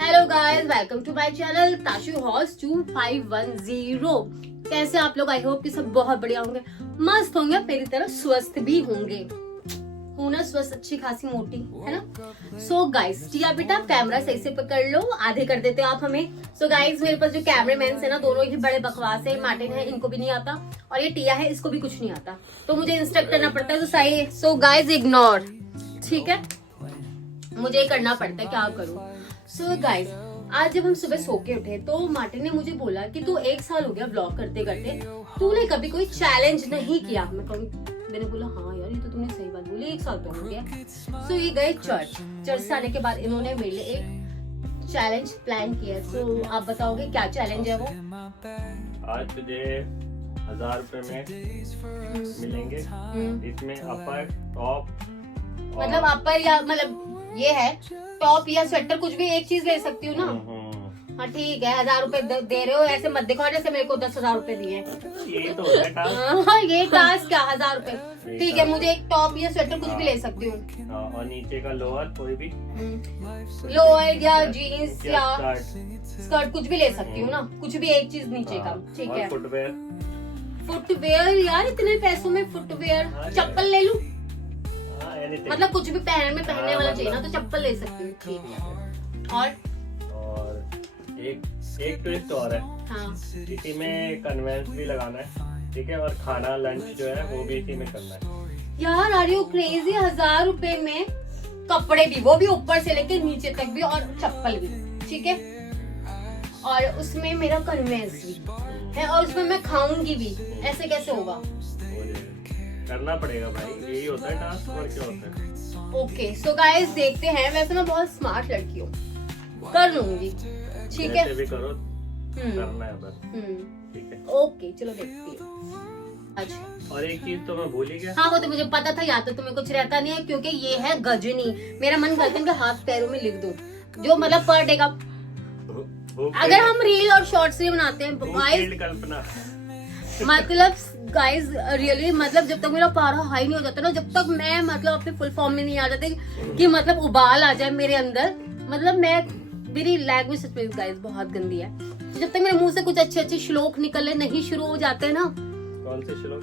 Hello guys, welcome to my channel Tashu horse 2510। कैसे आप लोग? आई होप कि सब बहुत बढ़िया होंगे, मस्त होंगे, मेरी तरह स्वस्थ भी होंगे। हूं ना स्वस्थ, अच्छी खासी मोटी, है ना। सो गाइस, टिया बेटा कैमरा सही से पकड़ लो, आधे कर देते हो आप हमें। सो गाइस, मेरे पास जो कैमरामैन है ना, दोनों ही बड़े बकवास है। मार्टिन है, इनको भी नहीं आता, और ये टिया है, इसको भी कुछ नहीं आता, तो मुझे इंस्ट्रक्ट करना पड़ता है। तो सही। सो गाइस इग्नोर, ठीक है, मुझे करना पड़ता है, क्या करूँ। सो गाइस, आज जब हम सुबह सो के उठे तो मार्टिन ने मुझे बोला कि तू 1 साल हो गया ब्लॉग करते करते, तूने कभी कोई चैलेंज नहीं किया। मैंने बोला हाँ यार, ये तो तुमने सही बात बोली, 1 साल तो हो गया। सो ये गए चर्च से आने के बाद इन्होंने मेरे लिए एक चैलेंज प्लान किया। सो आप बताओगे क्या चैलेंज है वो? आज तुझे 1000 रुपए में मिलेंगे। इसमें अपर, टॉप, मतलब अपर या मतलब ये है टॉप या स्वेटर, कुछ भी एक चीज ले सकती हूँ ना। हाँ ठीक है, 1000 रुपए दे रहे हो, ऐसे मत देखो जैसे मेरे को 10,000 रुपए दिए। ये तो है टास्क। हाँ, ये टास्क क्या 1000 रुपए? ठीक है, मुझे एक टॉप या स्वेटर कुछ भी ले सकती हूँ। और नीचे का लोअर कोई भी, लोअर या जीन्स या स्कर्ट कुछ भी ले सकती हूँ ना, कुछ भी एक चीज नीचे का। ठीक है। फुटवेयर यार, इतने पैसों में फुटवेयर, चप्पल ले लूं? मतलब कुछ भी पहनने वाला चाहिए ना, तो चप्पल ले सकती हूँ। ठीक है। और एक ट्विस्ट और है। हाँ, इसी में कन्वेंस भी लगाना है, ठीक है, और खाना लंच जो है वो भी इसी में करना है। यार आर यू क्रेजी? 1000 रुपए में कपड़े भी, वो भी ऊपर से लेके नीचे तक भी, और चप्पल भी, ठीक है, और उसमें मेरा कन्वेंस भी है, और उसमें मैं खाऊंगी भी। ऐसे कैसे होगा? करना पड़ेगा भाई, यही होता है टास्क, और क्या होता है। ओके, सो गाइस देखते हैं। वैसे मैं बहुत स्मार्ट लड़की हूँ, कर लूंगी, ठीक है। भी करो, करना है बस, ठीक है। ओके चलो देखते हैं। अच्छा, और एक चीज तो मैं भूल ही गया। हाँ वो तो मुझे पता था, या तो तुम्हें कुछ रहता नहीं है, क्योंकि ये है गजनी। मेरा मन करता है कि हाथ पैरों में लिख दूं, जो मतलब पर डे का। अगर हम रील और शॉर्ट्स भी बनाते हैं गाइस, कल्पना मतलब गाइस रियली, मतलब जब तक मेरा पारा हाई नहीं हो जाता ना, जब तक मैं मतलब अपने फुल फॉर्म में नहीं आ जाते कि मतलब उबाल आ जाए मेरे अंदर, मतलब मेरी लैंग्वेज सच में गाइस बहुत गंदी है। जब तक मेरे मुंह से कुछ अच्छे अच्छे श्लोक निकलने नहीं शुरू हो जाते हैं ना। कौन से श्लोक?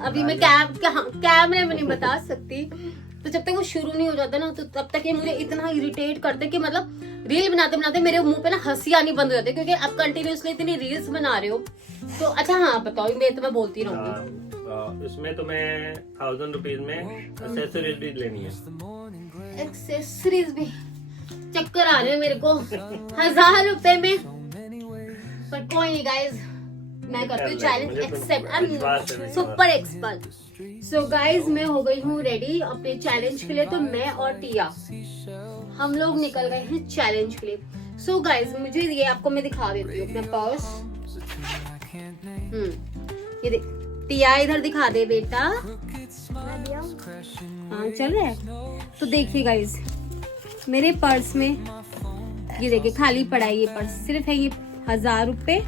अभी मैं कैमरे में नहीं बता सकती। तो जब तक वो शुरू नहीं हो जाता ना, तो तब तक ये मुझे इतना इरिटेट करते कि मतलब रील बनाते बनाते मेरे मुंह पे ना हंसी आनी बंद हो जाती है, क्योंकि अब कंटिन्यूअसली इतनी रील्स बना रहे हो। तो अच्छा हाँ बताओ, मैं बोलती रहूंगी। इसमें तुम्हें 1000 रुपीज में एक्सेसरीज भी लेनी है। एक्सेसरीज भी? चक्कर आ रहे हैं मेरे को 1000 रुपए में, पर कोई नहीं गाइज, मैं करती हूँ challenge accept. I am super expert. So guys, मैं हो गई हूँ रेडी अपने चैलेंज के लिए। तो मैं और टिया हम लोग निकल गए हैं चैलेंज के लिए। सो गाइज, मुझे ये आपको मैं दिखा देती हूँ अपना पर्स। ये देख, टिया इधर दिखा दे बेटा। हाँ चल रहा है। तो देखिए गाइज, मेरे पर्स में ये देखिए खाली पड़ा है। ये पर्स सिर्फ है ये 1000 रुपए,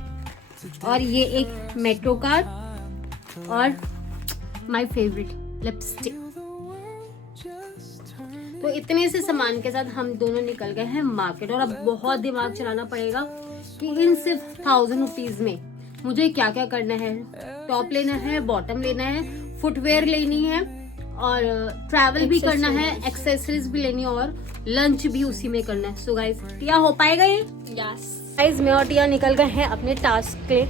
और ये एक मेट्रो कार्ड, और माय फेवरेट लिपस्टिक। तो इतने से सामान के साथ हम दोनों निकल गए हैं मार्केट। और अब बहुत दिमाग चलाना पड़ेगा कि इन सिर्फ 1000 रुपीज में मुझे क्या क्या करना है। टॉप लेना है, बॉटम लेना है, फुटवेयर लेनी है, और ट्रैवल भी करना है, एक्सेसरीज भी लेनी है, और लंच भी उसी में करना है। सो गाइस, टिया हो पाएगा ये? यस गाइस, मैं और टिया निकल गए हैं अपने टास्क के।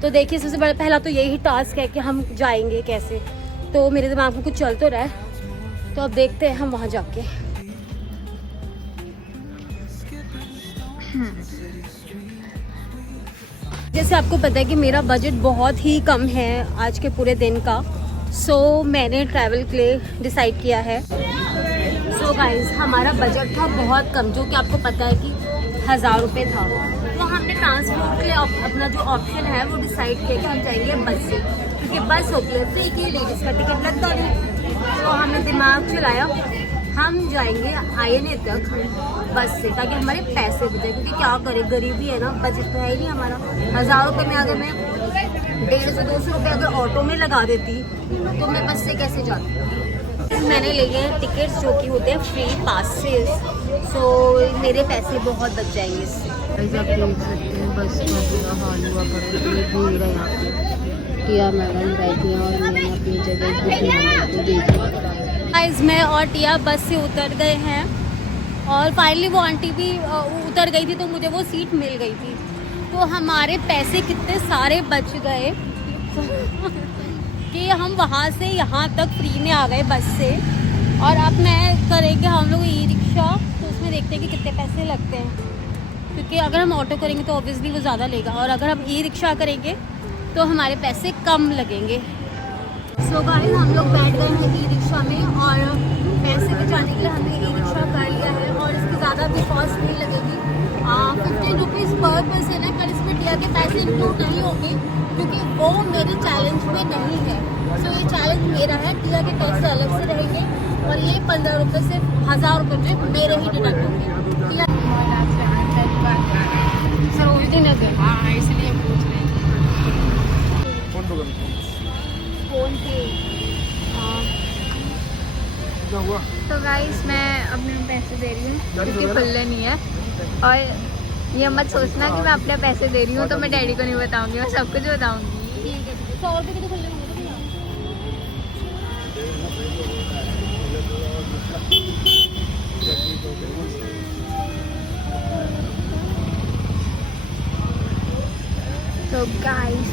तो देखिए, सबसे बड़ा पहला तो यही टास्क है कि हम जाएंगे कैसे। तो मेरे दिमाग में कुछ चल तो रहा है, तो अब देखते हैं हम वहां जाके। जैसे आपको पता है कि मेरा बजट बहुत ही कम है आज के पूरे दिन का। सो मैंने ट्रैवल के लिए डिसाइड किया है। सो गाइस, हमारा बजट था बहुत कम, जो कि आपको पता है कि 1000 रुपये था। तो हमने ट्रांसपोर्ट के लिए अपना जो ऑप्शन है वो डिसाइड किया कि हम जाएंगे बस से, क्योंकि बस होती है फ्री की, लेडीज का टिकट लगता नहीं। तो हमने दिमाग चलाया, हम जाएंगे INA तक बस से, ताकि हमारे पैसे बचे, क्योंकि क्या करें, गरीबी है ना, बजट तो है ही नहीं हमारा। 1000 रुपये में अगर मैं 150-200 रुपये अगर ऑटो में लगा देती, तो मैं बस से कैसे जाती। गाइस मैंने लिए हैं टिकट्स जो कि होते हैं फ्री पासेस, सो मेरे पैसे बहुत बच जाएंगे इससे। गाइस आप देख सकते हैं बस का पूरा हाल हुआ पड़ा है, भीड़ है यहाँ पे। टिया मैडम बैठी हैं और मैंने अपनी जगह देखी। गाइस मैं और टिया बस से उतर गए हैं और फाइनली वो आंटी भी उतर गई थी तो मुझे वो सीट मिल गई थी। तो हमारे पैसे कितने सारे बच गए कि हम वहाँ से यहाँ तक फ्री में आ गए बस से। और अब मैं करेंगे हम लोग ई रिक्शा, तो उसमें देखते हैं कि कितने पैसे लगते हैं, क्योंकि अगर हम ऑटो करेंगे तो ऑब्वियसली वो ज़्यादा लेगा और अगर हम ई रिक्शा करेंगे तो हमारे पैसे कम लगेंगे। सो गाइस हम लोग बैठ गए हैं ई रिक्शा में और पैसे बचाने के लिए हमने ई रिक्शा कर लिया है और इसकी ज़्यादा भी कॉस्ट नहीं लगेगी। 15 रुपीज़ पर पर्सन है, पर इसमें टिया के पैसे इंक्लूड नहीं होंगे क्योंकि वो मेरे चैलेंज में नहीं है। सो ये चैलेंज मेरा है, टिया के पैसे अलग से रहेंगे और ये 15 रुपये से 1000 रुपये जो मेरे ही डिडक्ट होंगे। टिया सरोजनी नगर, हाँ इसलिए पूछ रहे फोन पे। तो गाइस मैं अपने पैसे दे रही हूँ क्योंकि खुले नहीं है, और ये मत सोचना कि मैं अपने पैसे दे रही हूँ तो मैं डैडी को नहीं बताऊंगी, मैं सब कुछ बताऊंगी। ठीक है 100 रुपये के तो खुले होंगे। तो गाइस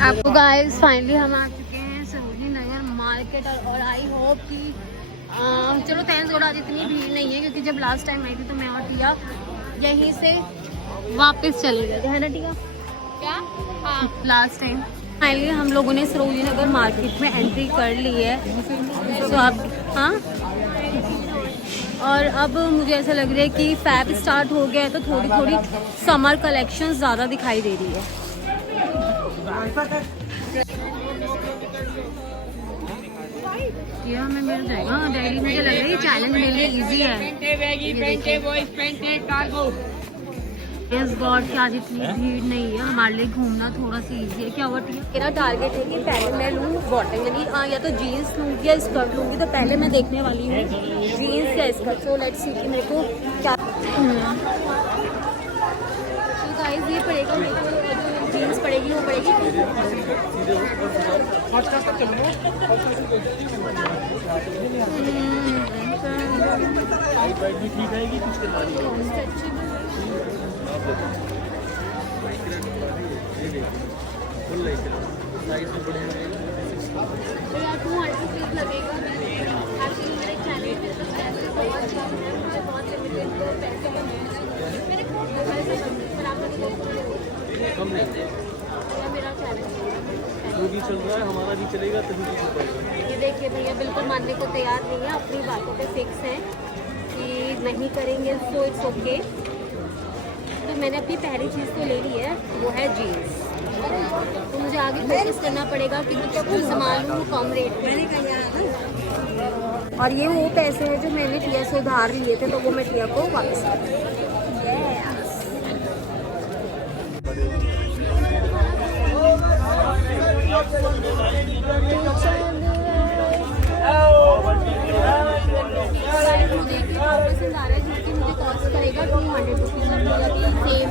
आपको गाइस फाइनली हम आ चुके हैं सरोजनी नगर मार्केट और आई होप कि चलो थैंक्स गॉड आज इतनी भीड़ नहीं है, क्योंकि जब लास्ट टाइम आई थी तो मैं और टिया यहीं से वापस चले गए थे, है ना टिया? क्या? हाँ लास्ट टाइम। फाइनली हम लोगों ने सरोजनी नगर मार्केट में एंट्री कर ली है। तो अब हाँ, और अब मुझे ऐसा लग रहा है कि फैब स्टार्ट हो गया है तो थोड़ी थोड़ी समर कलेक्शन ज़्यादा दिखाई दे रही है। ये हमें मिल जाएगा डैडी, मुझे लग रहा है ये चैलेंज मेरे लिए इजी है। यस गॉड कि आज इतनी भीड़ नहीं है, हमारे लिए घूमना थोड़ा सा इजी है। क्या हुआ मेरा टारगेट है कि पहले मैं लूँ बॉटम, यानी या तो जीन्स लूँगी या स्कर्ट लूँगी। तो पहले मैं देखने वाली हूँ जीन्स या स्कर्ट। सो लेट्स सी कि मेरे को क्या गाइस ये पड़ेगा, मेरे को जो जीन्स पड़ेगी वो पड़ेगी। जो भी चल रहा है हमारा भी चलेगा तभी कुछ हो पाएगा। ये देखिए भैया बिल्कुल मानने को तैयार नहीं है, अपनी बातों पे फिक्स है कि नहीं करेंगे, सो इट्स ओके। तो मैंने अपनी पहली चीज़ तो ले ली है, वो है जीन्स। तो मुझे आगे कोशिश करना पड़ेगा कि कुछ सामान लूँ कम रेट में। और ये वो पैसे हैं जो मैंने टिया से उधार लिए थे, तो वो मैं टिया को वापस कर दूँ। पसंद आ रहा है जो कि मुझे कॉस्ट करेगा 200 रुपीज़, सेम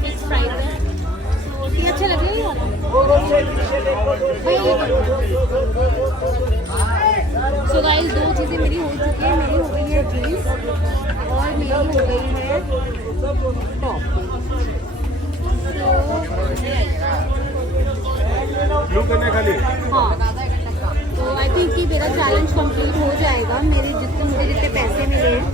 फिक्स प्राइस है। तो ये अच्छा लग रहा है। सो गाइस 2 चीज़ें मेरी हो चुकी है, मेरी हो गई है जीन्स और मेरी हो गई है टॉप। हाँ तो आई थिंक कि मेरा चैलेंज कंप्लीट हो जाएगा। मुझे जितने पैसे मिले हैं,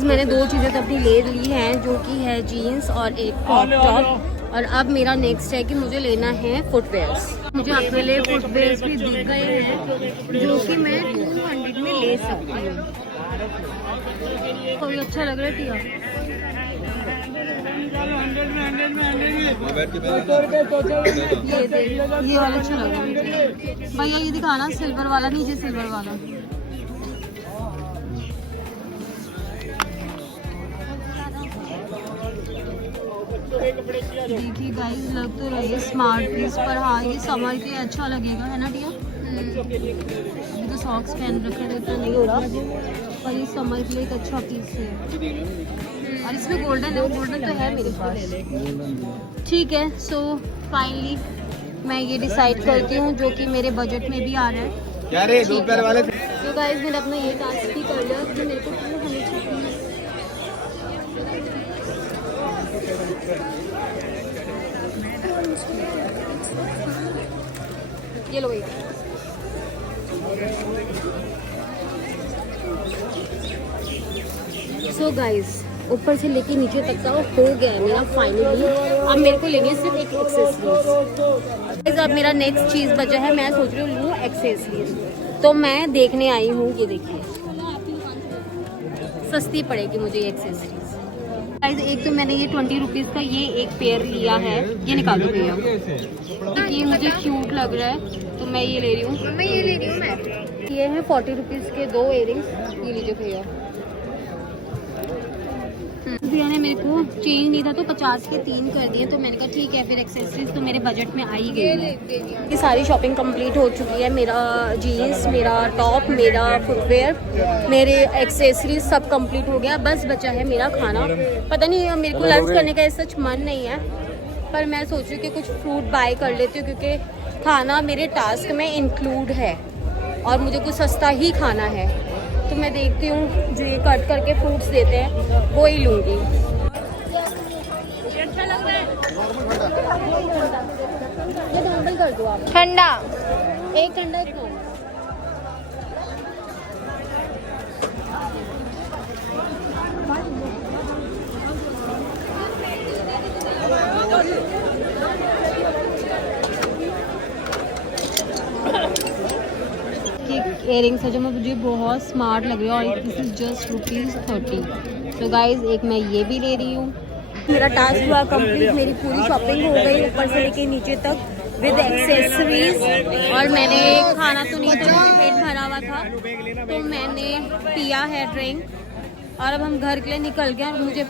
मैंने 2 चीज़ें तो अपनी ले ली हैं, जो कि है जीन्स और एक क्रॉप टॉप। और अब मेरा नेक्स्ट है कि मुझे लेना है फुटवेयर्स। मुझे अपने लिए फुटवेयर्स भी दिख गए हैं जो कि मैं 200 में ले सकती हूँ। कोई अच्छा लग रहा है टिया? ये वाला अच्छा लग रहा है भैया, ये दिखाना सिल्वर वाला, नीचे सिल्वर वाला। देखिए गाइस लग तो रही है स्मार्ट पीस, पर हाँ ये समर के अच्छा लगेगा, है ना टिया? तो सॉक्स पहन रखे हैं, इतना नहीं हो रहा, पर ये समर के लिए एक अच्छा पीस है। और इसमें गोल्डन है, गोल्डन तो है मेरे पास। ठीक है, सो फाइनली मैं ये डिसाइड करती हूँ जो कि मेरे बजट में भी आ रहा है। तो गाइस मैंने अपना ये टास्क भी कर लिया कि मेरे को क्यों हमेशा ये लो भैया। सो गाइस ऊपर से लेके नीचे तक का हो गया है मेरा फाइनली। अब मेरे को लेनी है सिर्फ एक एक्सेसरीज। अब मेरा नेक्स्ट चीज़ बचा है, मैं सोच रही हूँ लूँ एक्सेसरीज। तो मैं देखने आई हूँ, ये देखिए सस्ती पड़ेगी मुझे ये एक्सेसरीज। गाइस एक तो मैंने ये 20 रुपीज़ का ये एक पेयर लिया है, ये निकालो भैया, क्योंकि ये मुझे क्यूट लग रहा है तो मैं ये ले रही हूँ। मैं ये ले रही हूँ। मैं ये है 40 रुपीज़ के 2 इयरिंग्स, ये लीजिए भैया। भैया ने मेरे को चेंज नहीं था तो 50 के 3 कर दिए, तो मैंने कहा ठीक है फिर एक्सेसरीज तो मेरे बजट में आ ही गई। ये सारी शॉपिंग कंप्लीट हो चुकी है। मेरा जीन्स, मेरा टॉप, मेरा फुटवेयर, मेरे एक्सेसरीज सब कंप्लीट हो गया। बस बचा है मेरा खाना। पता नहीं मेरे को लंच करने का सच मन नहीं है, पर मैं सोच रही हूँ कि कुछ फ्रूट बाय कर लेती हूँ, क्योंकि खाना मेरे टास्क में इंक्लूड है और मुझे कुछ सस्ता ही खाना है। तो मैं देखती हूँ जो ये कट करके फ्रूट्स देते हैं वो ही लूँगी। अच्छा लग रहा है, ये नॉर्मल कर दो आप। ठंडा एक ठंडा एक नॉर्मल। इयरिंग्स है जो मुझे बहुत स्मार्ट लग रही है और दिस इज जस्ट ₹30। तो गाइज एक मैं ये भी ले रही हूँ। मेरा टास्क हुआ कंप्लीट, मेरी पूरी शॉपिंग हो गई ऊपर से लेके नीचे तक विद एक्सेसरीज। और मैंने खाना तो नहीं था, मेरा पेट भरा हुआ था, तो मैंने पिया है ड्रिंक। और अब हम घर के लिए निकल गए और मुझे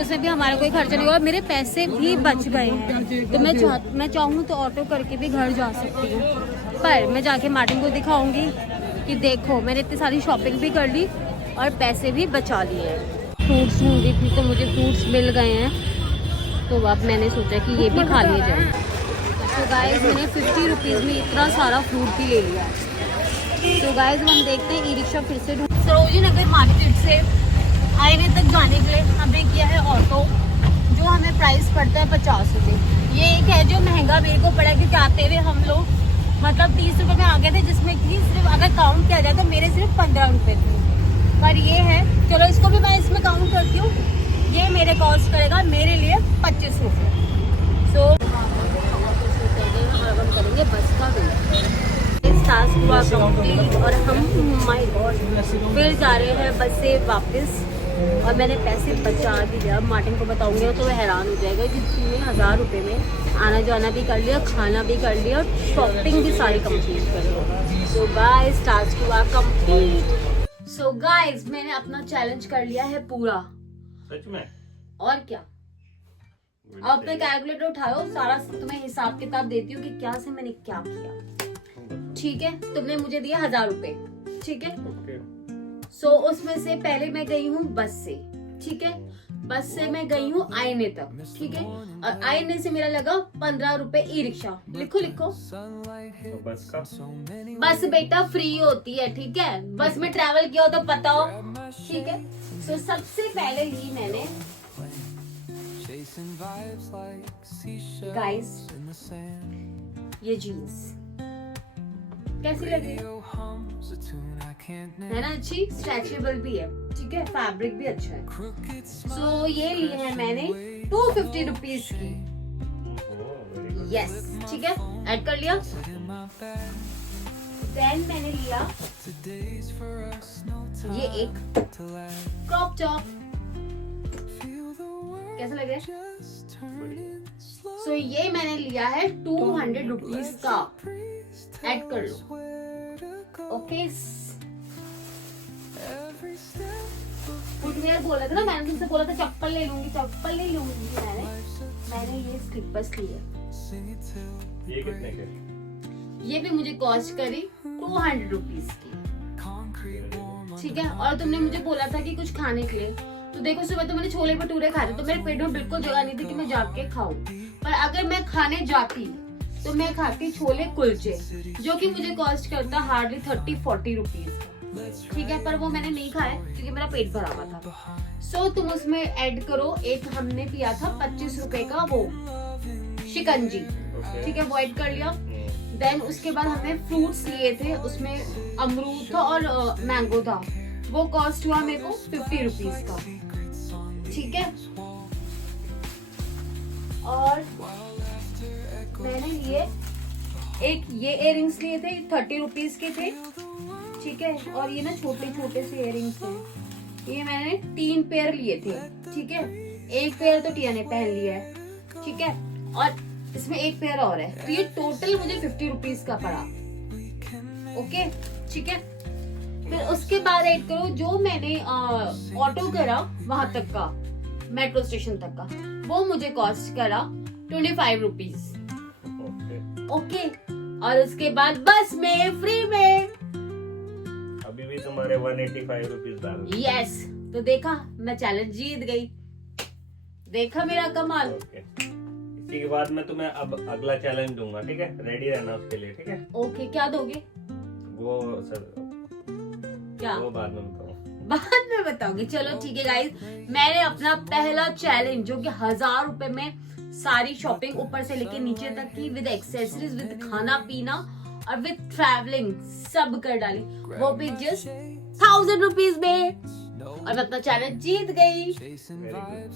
उसमें भी हमारा कोई खर्चा नहीं हुआ, मेरे पैसे भी बच गए हैं। तो मैं चाहूँ तो ऑटो करके भी घर जा सकती हूँ, पर मैं जाके मार्टिन को दिखाऊंगी कि देखो मैंने इतनी सारी शॉपिंग भी कर ली और पैसे भी बचा लिए हैं। फ्रूट्स ढूंढी थी तो मुझे फ्रूट्स मिल गए हैं, तो अब मैंने सोचा कि ये भी खा लिए जाए। तो गाइस मैंने 50 रुपीज़ में इतना सारा फ्रूट भी ले लिया। तो गाइस हम देखते हैं ई रिक्शा फिर से सरोजिनी नगर मार्केट से हाईवे तक जाने के लिए हमें किया है ऑटो, जो हमें प्राइस पड़ता है 50 रुपये। ये एक है जो महंगा मेरे को पड़ा, क्योंकि आते हुए हम लोग मतलब 30 रुपये में आ गए थे, जिसमें कि सिर्फ अगर काउंट किया जाए तो मेरे सिर्फ 15 रुपये थे। पर ये है, चलो इसको भी मैं इसमें काउंट करती हूँ, ये मेरे कॉस्ट करेगा मेरे लिए 25 रुपये। सो अब हम करेंगे बस का वेट। इस टास्क हुआ कंप्लीट और हम माय गॉड फिर जा रहे हैं बस से वापस। और मैंने पैसे बचा दिए, अब मार्टिन को बताऊंगी तो वह हैरान हो जाएगा कि तुमने 1000 रुपये में आना जाना भी कर लिया, खाना भी कर लिया और शॉपिंग भी सारी कंप्लीट कर ली। सो गाइस टास्क हुआ कंप्लीट। सो गाइस मैंने अपना चैलेंज कर लिया है पूरा। सच में? और क्या, अब अपने कैलकुलेटर उठाओ, सारा तुम्हें हिसाब किताब देती हूँ कि क्या से मैंने क्या किया। ठीक है, तुमने मुझे दिया 1000 रुपये, ठीक है। सो उसमें से पहले मैं गई हूँ बस से, ठीक है। बस से मैं गई हूँ आईने तक, ठीक है। और आईने से मेरा लगा 15 रुपए ई रिक्शा। लिखो लिखो। तो बस का? बस बेटा फ्री होती है, ठीक है। बस में ट्रैवल किया हो तो पता हो, ठीक है। तो सबसे पहले ली मैंने गाइस ये जीन्स, कैसी लगी है ना, अच्छी, स्ट्रेचेबल भी है, ठीक है, फैब्रिक भी अच्छा है। सो ये ली है मैंने 250 रुपीज की, यस, ठीक है, ऐड कर लिया। देन मैंने लिया ये एक क्रॉप टॉप, कैसा लग रहा है। सो ये मैंने लिया है 200 रुपीज का, ऐड कर लो, ओके। फुटवेयर बोला था ना मैंने, तुमसे बोला था चप्पल ले लूंगी, चप्पल नहीं लूंगी मैंने ये स्लीपर्स लिए। ये कितने के? ये भी मुझे कॉस्ट करी 200 रुपीज की, ठीक है। और तुमने मुझे बोला था कि कुछ खाने के लिए, तो देखो सुबह तो मैंने छोले भटूरे खाए थे, तो मेरे पेट में बिल्कुल जगह नहीं थी कि मैं जाके खाऊं। पर अगर मैं खाने जाती तो मैं खाती छोले कुलचे, जो कि मुझे कॉस्ट करता हार्डली 30-40 रुपीज, ठीक है। पर वो मैंने नहीं खाया क्योंकि मेरा पेट भरा हुआ था। सो तुम उसमें ऐड करो, एक हमने पिया था 25 रुपए का वो शिकंजी, ठीक है, वो ऐड कर लिया। देन उसके बाद हमने फ्रूट्स लिए थे, उसमें अमरूद था और मैंगो था, वो कॉस्ट हुआ मेरे को 50 रुपीज का, ठीक है। और मैंने लिए एक ये इयररिंग्स लिए थे, 30 रुपीज के थे, ठीक है। और ये ना छोटे छोटे से इयररिंग्स हैं, ये मैंने 3 पेयर लिए थे, ठीक है। एक पेयर तो टिया ने पहन लिया है, ठीक है, और इसमें एक पेयर और है, तो ये टोटल मुझे 50 रुपीज का पड़ा, ओके, ठीक है। फिर उसके बाद ऐड करो जो मैंने ऑटो करा वहां तक का, मेट्रो स्टेशन तक का, वो मुझे कॉस्ट करा 25 रुपीज, ओके। और उसके बाद बस में फ्री में अभी भी तुम्हारे 185 रुपीज डाल। यस, तो देखा मैं चैलेंज जीत गई, देखा मेरा कमाल। ओके, इसी के बाद मैं तुम्हें अब अगला चैलेंज दूंगा, ठीक है, रेडी रहना उसके लिए, ठीक है। ओके, क्या दोगे? वो सर क्या वो बाद में बताऊँ। बाद में बताओगे, चलो ठीक है गाइस। मैंने अपना पहला चैलेंज जो कि 1000 रुपए में सारी शॉपिंग ऊपर से लेके नीचे तक की, विद एक्सेसरीज, विद खाना पीना और विद ट्रैवलिंग सब कर डाली, वो भी जस्ट 1000 रुपीज में, और मैं अपना चैलेंज जीत गई। Very good.